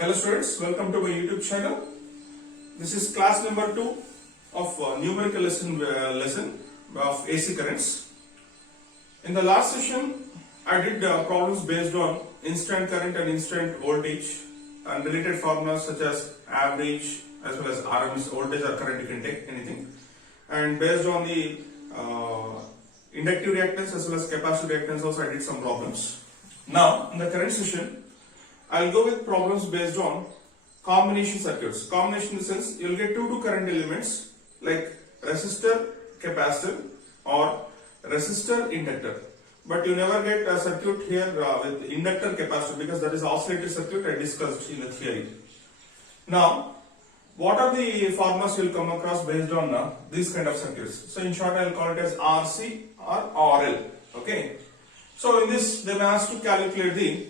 Hello students, welcome to my YouTube channel. This is class number 2 of numerical lesson of AC currents. In the last session, I did problems based on instant current and instant voltage and related formulas such as average as well as RMS voltage or current, you can take anything. And based on the inductive reactance as well as capacitive reactance also I did some problems. Now in the current session, I'll go with problems based on combination circuits. Combination in the sense you'll get two current elements like resistor, capacitor or resistor, inductor. But you never get a circuit here with inductor, capacitor because that is oscillator circuit I discussed in the theory. Now, what are the formulas you'll come across based on these kind of circuits? So in short, I'll call it as RC or RL. Okay. So in this, they may ask to calculate the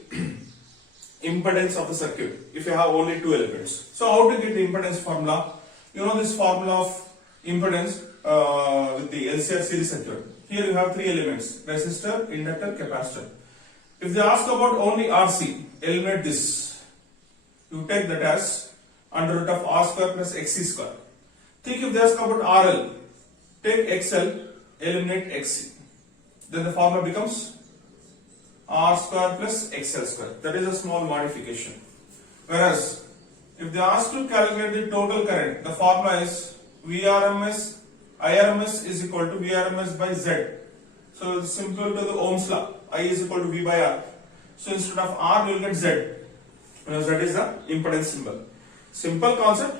impedance of the circuit if you have only two elements. So how to get the impedance formula? You know this formula of impedance with the LCR series circuit. Here you have three elements: resistor, inductor, capacitor. If they ask about only RC, eliminate this. You take that as under root of R square plus XC square. Think if they ask about RL, take XL, eliminate XC. Then the formula becomes R square plus XL square. That is a small modification. Whereas, if they ask to calculate the total current, the formula is IRMS is equal to VRMS by Z. So it's simple to the Ohm's law. I is equal to V by R. So instead of R, you will get Z. Because Z is the impedance symbol. Simple concept.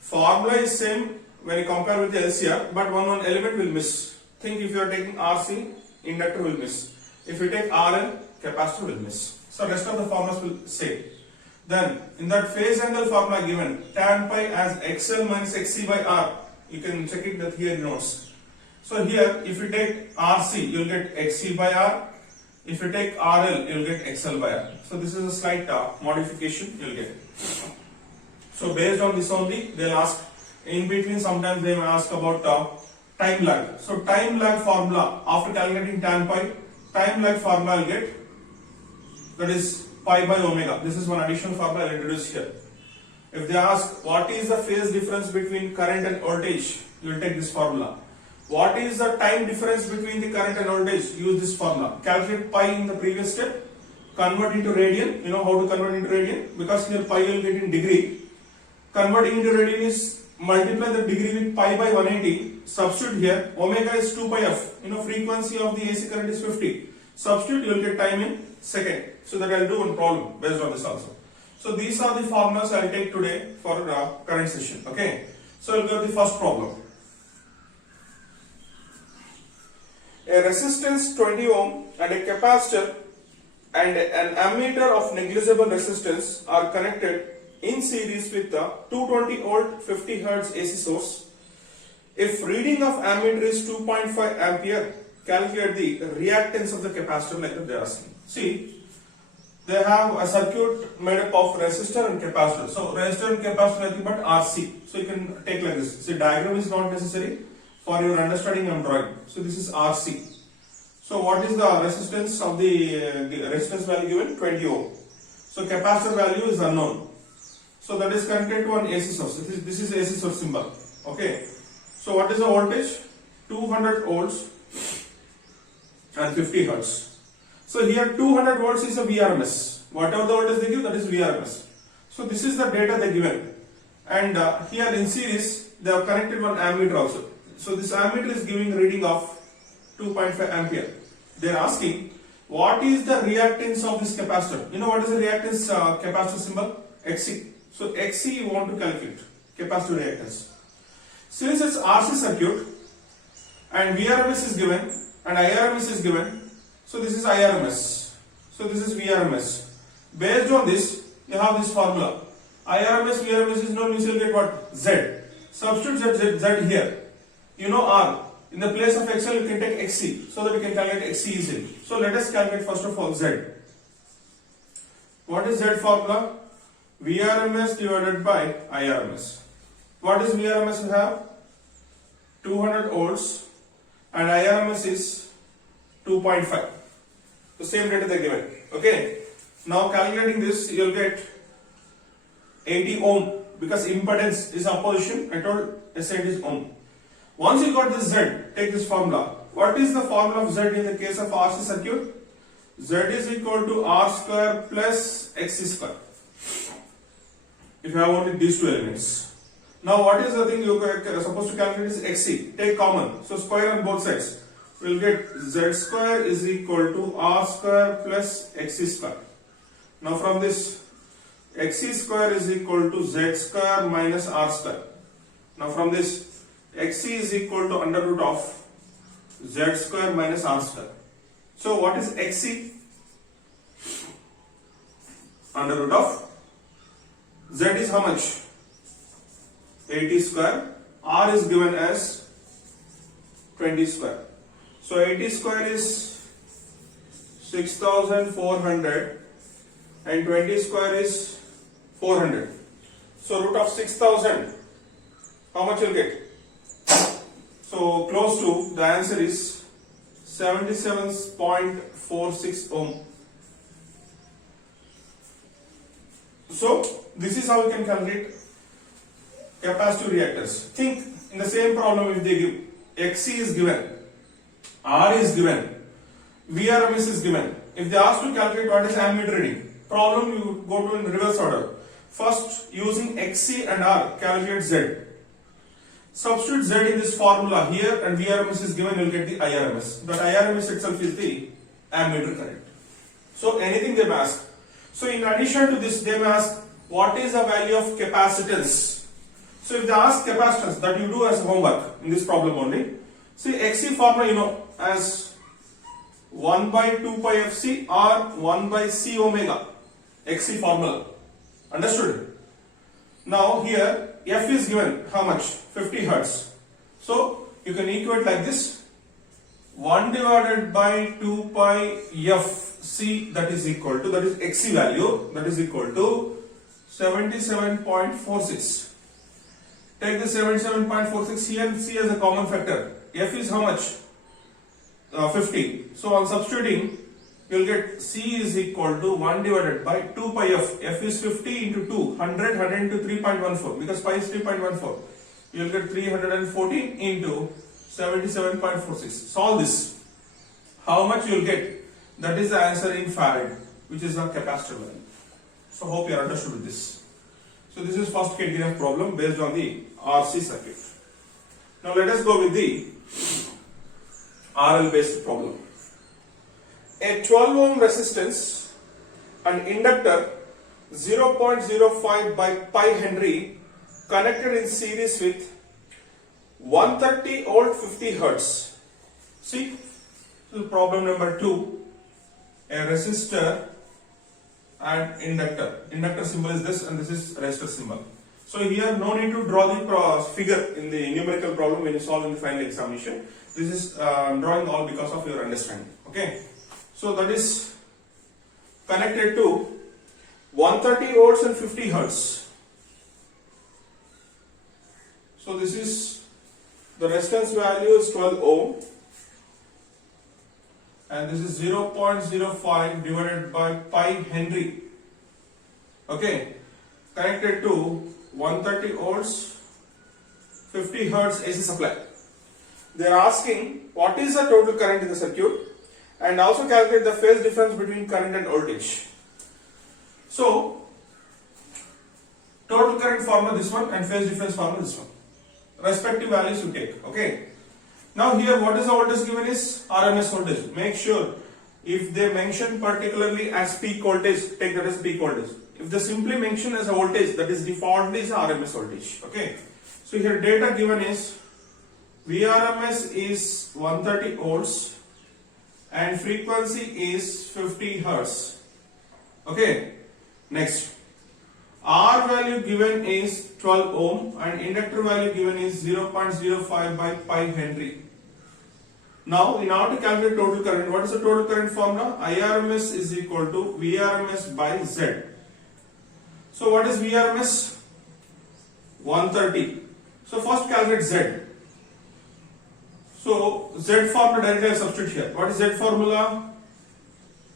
Formula is same when you compare with the LCR, but one element will miss. Think if you are taking RC, inductor will miss. If you take RL, capacitor will miss. So rest of the formulas will same. Then in that phase angle formula given, tan pi as XL minus XC by R, you can check it in the theory notes. So here if you take RC, you will get XC by R. If you take RL, you will get XL by R. So this is a slight modification you will get. So based on this only, they will ask in between, sometimes they may ask about time lag. So time lag formula, after calculating tan pi, time lag formula I will get, that is pi by omega. This is one additional formula I will introduce here. If they ask what is the phase difference between current and voltage, you will take this formula. What is the time difference between the current and voltage? Use this formula. Calculate pi in the previous step, convert into radian. You know how to convert into radian? Because here pi will get in degree. Converting into radian is multiply the degree with pi by 180. Substitute here. Omega is 2 pi f. You know frequency of the AC current is 50. Substitute, you will get time in second. So that I will do one problem based on this also. So these are the formulas I will take today for current session. Okay. So I will go to the first problem. A resistance 20 ohm and a capacitor and an ammeter of negligible resistance are connected in series with the 220 volt 50 Hz AC source. If reading of ammeter is 2.5 ampere, calculate the reactance of the capacitor like they are asking. See, they have a circuit made up of resistor and capacitor. So resistor and capacitor nothing but RC. So you can take like this. See, diagram is not necessary for your understanding and drawing. So this is RC. So what is the resistance of the resistance value given? 20 ohm. So capacitor value is unknown. So that is connected to an AC source. This is AC source symbol. Okay. So what is the voltage? 200 volts and 50 Hz. So here 200 volts is a VRMS. Whatever the voltage they give, that is VRMS. So this is the data they given. And here in series, they have connected one ammeter also. So this ammeter is giving reading of 2.5 ampere. They are asking, what is the reactance of this capacitor? You know what is the reactance capacitor symbol? XC. So XC you want to calculate, capacitor reactance. Since it's RC circuit and VRMS is given and IRMS is given, so this is IRMS. So this is VRMS. Based on this, you have this formula. IRMS, VRMS is known, you will get what? Z. Substitute Z here. You know R. In the place of XL, you can take XC, so that you can calculate XC easily. So let us calculate first of all Z. What is Z formula? VRMS divided by IRMS. What is VRMS you have? 200 volts and IRMS is 2.5. The same data they given. Okay. Now calculating this, you will get 80 ohm, because impedance is opposition. I told SI is ohm. Once you got this Z, take this formula. What is the formula of Z in the case of RC circuit? Z is equal to R square plus XC square. If you have only these two elements. Now what is the thing you are supposed to calculate is XC. Take common. So square on both sides. We will get Z square is equal to R square plus XC square. Now from this, XC square is equal to Z square minus R square. Now from this, XC is equal to under root of Z square minus R square. So what is XC? Under root of Z is how much? 80 square. R is given as 20 square. So 80 square is 6400 and 20 square is 400. So root of 6000, how much you'll get? So close to, the answer is 77.46 ohm. So this is how we can calculate capacitive reactors. Think in the same problem, if they give XC is given, R is given, VRMS is given. If they ask to calculate what is ammeter reading, problem you go to in reverse order. First, using XC and R, calculate Z. Substitute Z in this formula here and VRMS is given, you will get the IRMS. But IRMS itself is the ammeter current. So anything they may ask. So in addition to this, they may ask what is the value of capacitance. So if they ask capacitance, that you do as homework in this problem only. See XC formula you know as 1 by 2 pi FC or 1 by C omega. XC formula. Understood? Now here F is given how much? 50 Hertz. So you can equate like this. 1 divided by 2 pi FC, that is equal to, that is XC value, that is equal to 77.46. Take the 77.46 here and C as a common factor. F is how much? 50. So on substituting, you will get C is equal to 1 divided by 2 pi F. F is 50 into 2, 100 into 3.14, because pi is 3.14. You will get 314 into 77.46. Solve this. How much you will get? That is the answer in farad, which is the capacitor value. So hope you are understood with this. So this is first category of problem based on the RC circuit. Now let us go with the RL based problem. A 12 ohm resistance and inductor 0.05 by pi Henry connected in series with 130 volt 50 Hertz. See, so problem number 2, a resistor and inductor. Inductor symbol is this and this is resistor symbol. So here no need to draw the figure in the numerical problem when you solve in the final examination. This is drawing all because of your understanding. Okay. So that is connected to 130 volts and 50 Hertz. So this is the resistance value is 12 ohm and this is 0.05 divided by pi Henry. Okay, connected to 130 volts 50 Hertz AC supply. They are asking what is the total current in the circuit and also calculate the phase difference between current and voltage. So total current formula this one and phase difference formula this one. Respective values you take. Okay. Now here what is the voltage given is RMS voltage. Make sure if they mention particularly as peak voltage, take that as peak voltage. If they simply mention as a voltage, that is defaultly is RMS voltage. Okay. So here data given is VRMS is 130 volts and frequency is 50 Hertz. Okay. Next. R value given is 12 ohm and inductor value given is 0.05 by pi Henry. Now in order to calculate total current, what is the total current formula? IRMS is equal to VRMS by Z. So what is VRMS? 130. So first calculate Z. So Z formula directly I substitute here. What is Z formula?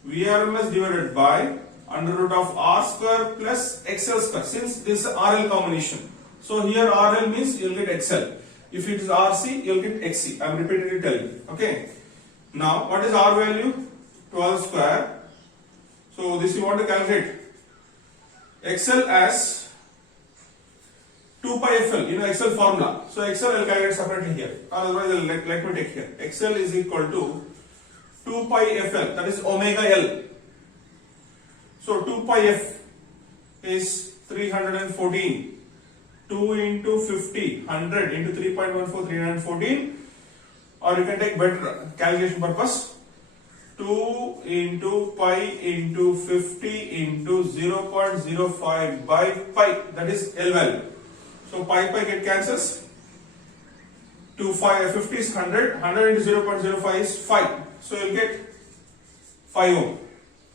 VRMS divided by under root of R square plus XL square, since this is RL combination. So here RL means you will get XL. If it is RC, you will get XC. I am repeatedly telling you. Okay. Now, what is R value? 12 square. So this you want to calculate. XL as 2 pi FL, you know XL formula. So XL I will calculate separately here. Otherwise, let me take here. XL is equal to 2 pi FL, that is omega L. So 2 pi F is 314. 2 into 50, 100 into 3.14, 314. Or you can take better calculation purpose. 2 into pi into 50 into 0.05 by pi, that is L value. So pi get cancels. 50 is 100, 100 into 0.05 is 5. So you will get 5 ohm.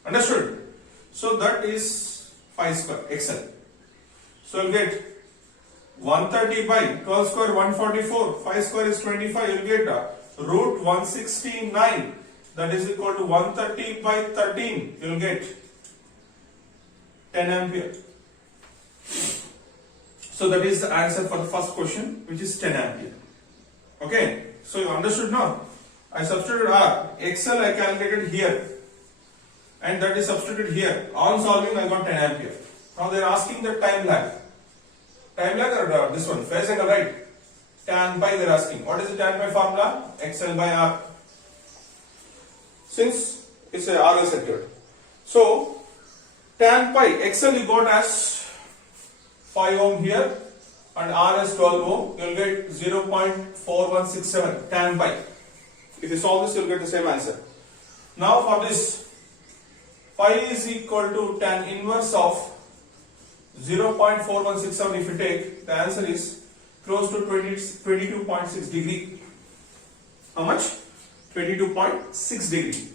Understood? So that is 5 square XL. So you will get 130 by 12 square 144, 5 square is 25, you will get root 169, that is equal to 130 by 13, you will get 10 ampere. So that is the answer for the first question, which is 10 ampere. Okay, so you understood now? I substituted R, XL I calculated here, and that is substituted here. On solving I got 10 ampere. Now they are asking the time lag. Time lag or this one, phase angle, right? Tan pi they are asking. What is the tan pi formula? XL by R. Since it's a RL circuit. So, tan pi, XL you got as 5 ohm here and R as 12 ohm. You will get 0.4167 tan pi. If you solve this, you will get the same answer. Now for this, pi is equal to tan inverse of 0.4167. If you take, the answer is close to 22.6 degree. How much? 22.6 degree.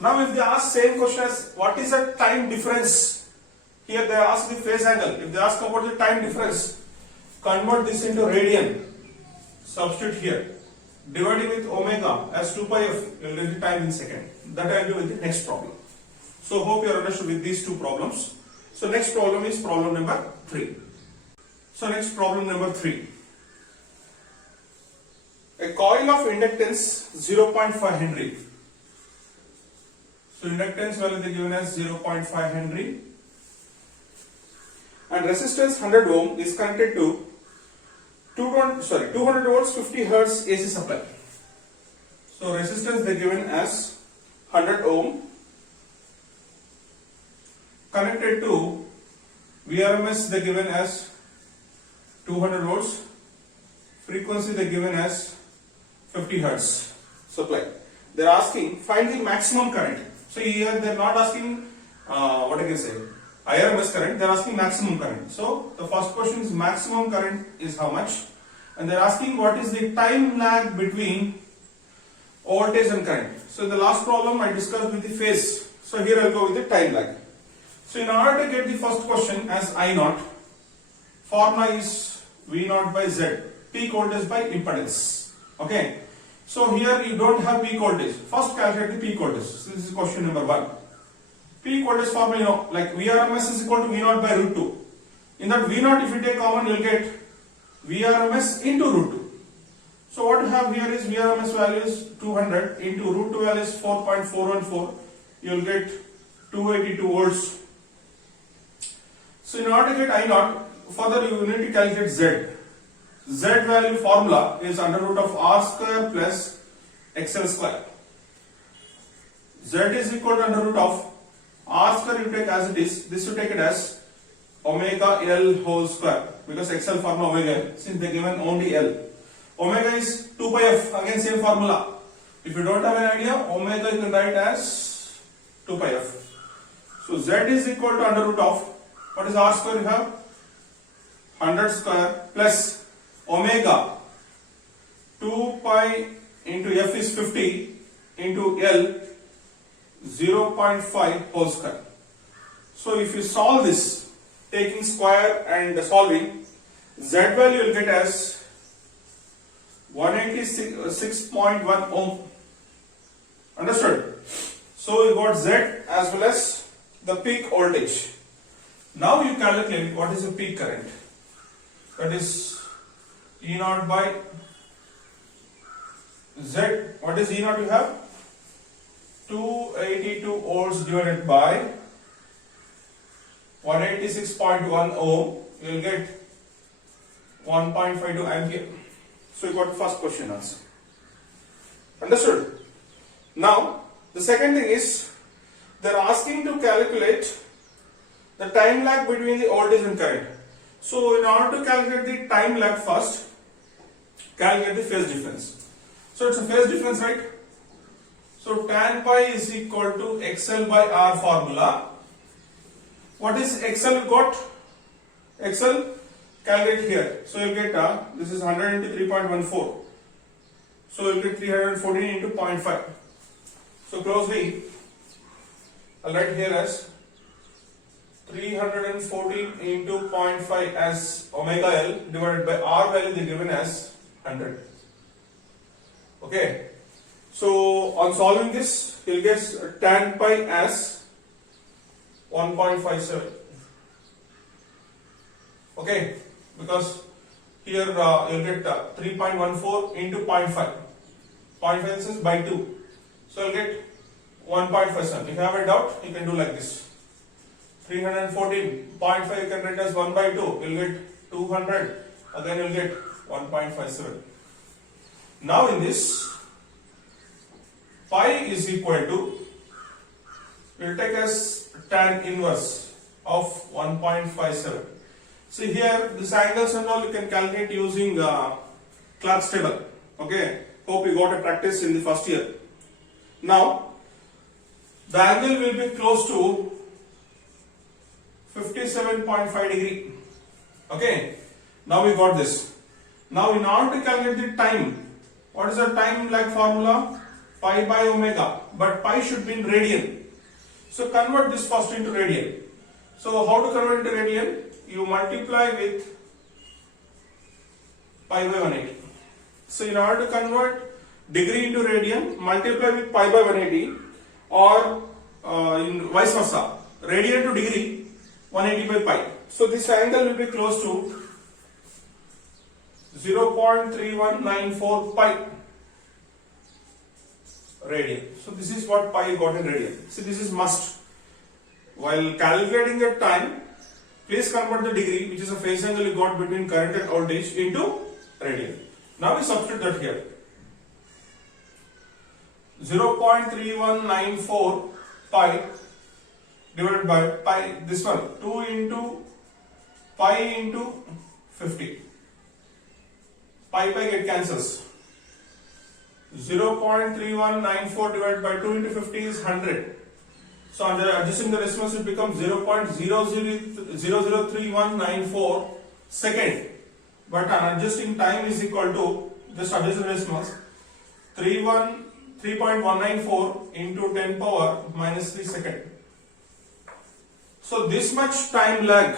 Now if they ask same question as what is the time difference, here they ask the phase angle. If they ask about the time difference, convert this into radian, substitute here, dividing with omega as 2 pi f, you will get the time in second. That I will do with the next problem. So hope you are understood with these two problems. So next problem is problem number 3. So next problem number 3. A coil of inductance 0.5 Henry. So inductance value they given as 0.5 Henry. And resistance 100 ohm is connected to 200 volts 50 hertz AC supply. So resistance they given as 100 ohm connected to VRMS they given as 200 volts, frequency they given as 50 hertz supply. They are asking find the maximum current. So here they are not asking what I can say IRMS current, they are asking maximum current. So the first question is maximum current is how much, and they are asking what is the time lag between voltage and current. So in the last problem I discussed with the phase. So here I will go with the time lag. So in order to get the first question as I naught, formula is V naught by Z, peak voltage by impedance. Okay. So here you don't have peak voltage. First calculate the peak voltage. So this is question number 1. Peak voltage formula you know, like VRMS is equal to V naught by root 2. In that V naught if you take common you will get VRMS into root 2. So what you have here is VRMS value is 200 into root 2 value is 4.414. You will get 282 volts. So in order to get I naught, further you need to calculate Z. Z value formula is under root of R square plus XL square. Z is equal to under root of R square you take as it is, this you take it as omega L whole square, because XL formula omega L, since they given only L. Omega is 2 pi f, again same formula. If you don't have an idea, omega you can write as 2 pi f. So Z is equal to under root of, what is R square you have? 100 square plus omega 2 pi into f is 50 into L 0.5 whole square. So if you solve this, taking square and solving, Z value you will get as 186.1 ohm. Understood? So you got Z as well as the peak voltage. Now you calculate what is the peak current. That is E naught by Z. What is E naught you have? 282 volts divided by 186.1 ohm. You will get 1.52 ampere. So you got the first question answer. Understood? Now the second thing is they are asking to calculate the time lag between the voltage and current. So in order to calculate the time lag first, calculate the phase difference. So it's a phase difference, right? So tan pi is equal to XL by R formula. What is XL got? XL calculate here. So you get this is 100 into 3.14. So you get 314 into 0.5. So closely I'll write here as 314 into 0.5 as omega L divided by R value they given as 100. Okay. So on solving this, you'll get tan pi as 1.57. Okay, because here you'll get 3.14 into 0.5. 0.5 is by 2. So you'll get 1.57. If you have a doubt, you can do like this. 314, 0.5 you can write as 1 by 2. You'll get 200. Again you'll get 1.57. Now in this, pi is equal to, we'll take as tan inverse of 1.57. See here, these angles and all you can calculate using Clark's table. Okay, hope you got a practice in the first year. Now, the angle will be close to 57.5 degree. Okay, now we got this. Now in order to calculate the time, what is the time lag formula? Pi by omega, but pi should be in radian. So convert this first into radian. So how to convert into radian? You multiply with pi by 180. So in order to convert degree into radian, multiply with pi by 180, or in vice versa, radian to degree 180 by pi. So this angle will be close to 0.3194 pi radian. So this is what pi got in radian. See, this is must. While calculating the time, please convert the degree, which is a phase angle you got between current and voltage, into radian. Now we substitute that here. 0.3194 pi divided by pi, this one, 2 into pi into 50. Pi get cancels. 0.3194 divided by 2 into 50 is 100. So under adjusting the decimals it becomes 0.003194 second. But on adjusting time is equal to, just adjust the decimals, 3.194 into 10 power minus 3 second. So this much time lag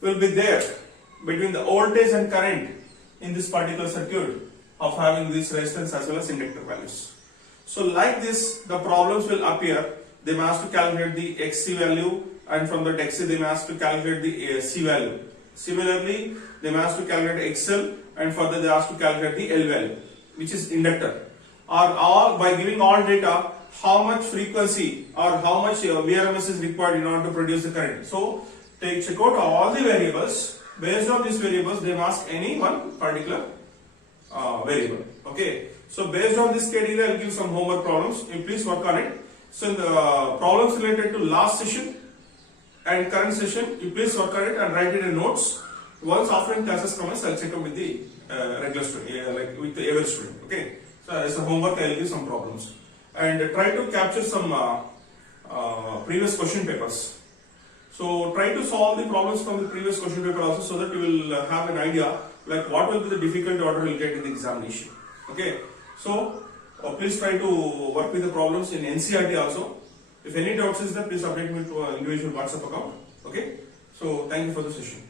will be there between the voltage and current in this particular circuit of having this resistance as well as inductor values. So like this, the problems will appear. They may ask to calculate the XC value, and from that XC they may ask to calculate the C value. Similarly, they may ask to calculate XL, and further they ask to calculate the L value, which is inductor. Or all by giving all data, how much frequency or how much VRMS is required in order to produce the current. So check out all the variables. Based on these variables, they may ask any one particular variable. Okay. So based on this criteria, I'll give some homework problems. You please work on it. So in the problems related to last session and current session, you please work on it and write it in notes. Once offline classes commence, I'll check up with the regular student, like with the average student. Okay. So as a homework, I'll give some problems and try to capture some previous question papers. So try to solve the problems from the previous question paper also, so that you will have an idea like what will be the difficult order you'll get in the examination. Okay. So please try to work with the problems in NCERT also. If any doubts is there, please update me to individual WhatsApp account. Okay. So thank you for the session.